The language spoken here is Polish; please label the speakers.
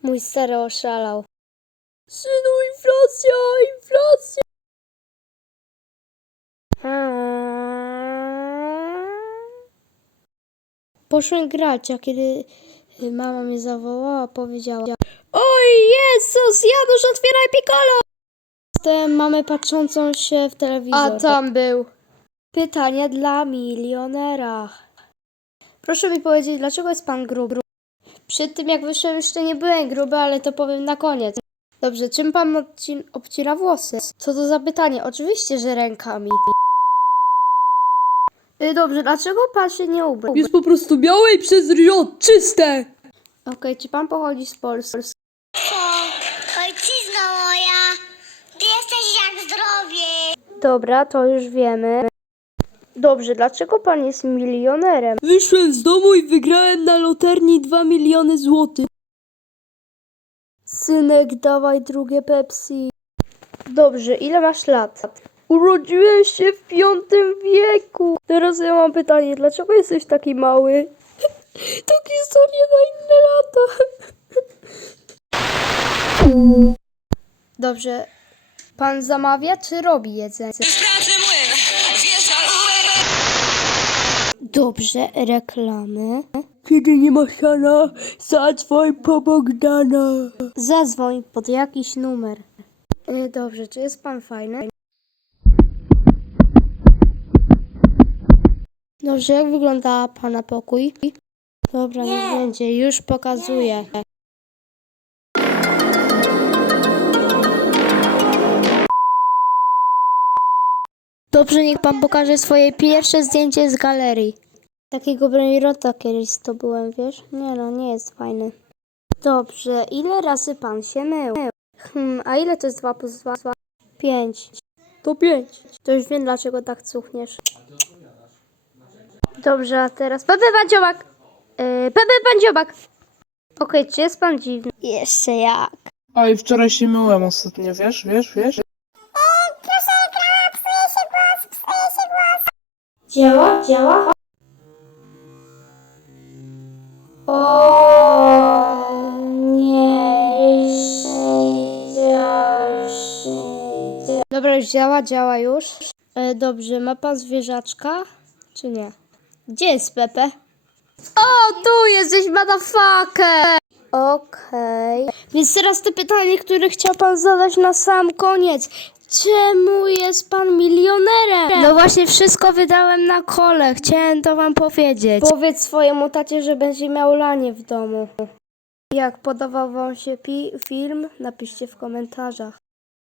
Speaker 1: Mój stary oszalał. Synu, inflacja, inflacja! Poszłem grać, a kiedy mama mnie zawołała, powiedziała: Oj, Jezus, Janusz, otwieraj Piccolo! Potem mamy patrzącą się w telewizor. A tam był pytanie dla milionera. Proszę mi powiedzieć, dlaczego jest pan gruby? Przed tym jak wyszedłem jeszcze nie byłem gruby, ale to powiem na koniec. Dobrze, czym pan obcina włosy? Co to za pytanie? Oczywiście, że rękami. Dobrze, dlaczego pan się nie ubrał?
Speaker 2: Jest po prostu białe i przezroczyste.
Speaker 1: Okej, czy pan pochodzi z Polski?
Speaker 3: Ojczyzno moja, ty jesteś jak zdrowie.
Speaker 1: Dobra, to już wiemy. Dobrze, dlaczego pan jest milionerem?
Speaker 2: Wyszłem z domu i wygrałem na loterni 2 miliony złotych.
Speaker 1: Synek, dawaj drugie Pepsi. Dobrze, ile masz lat?
Speaker 2: Urodziłem się w V wieku.
Speaker 1: Teraz ja mam pytanie, dlaczego jesteś taki mały?
Speaker 2: To historia na inne lata.
Speaker 1: Dobrze, pan zamawia czy robi jedzenie? Dobrze, reklamy.
Speaker 2: Kiedy nie ma siana, zadzwoń po Bogdana.
Speaker 1: Zadzwoń pod jakiś numer. Dobrze, czy jest pan fajny? Dobrze, jak wygląda pana pokój? Dobra, niech będzie, już pokazuję. Dobrze, niech pan pokaże swoje pierwsze zdjęcie z galerii. Takiego Brainrota kiedyś zdobyłem, wiesz? Nie no, nie jest fajny. Dobrze, ile razy pan się mył? A ile to jest 2 plus 2? 5.
Speaker 2: To 5.
Speaker 1: To już wiem, dlaczego tak cuchniesz. Dobrze, a teraz Pepe Pan Dziobak! Pepe Pan Dziobak! Okej, czy jest pan dziwny? Jeszcze jak.
Speaker 4: A i wczoraj się myłem ostatnio, wiesz?
Speaker 1: Działa? Działa? O nie. Dobra, już działa już. Dobrze, ma pan zwierzaczka? Czy nie? Gdzie jest Pepe? O, tu jesteś, motherfucker! Okej. Więc teraz to pytanie, które chciał pan zadać na sam koniec. Czemu jest pan milionerem? No właśnie, wszystko wydałem na kole. Chciałem to wam powiedzieć. Powiedz swojemu tacie, że będzie miał lanie w domu. Jak podobał wam się film? Napiszcie w komentarzach.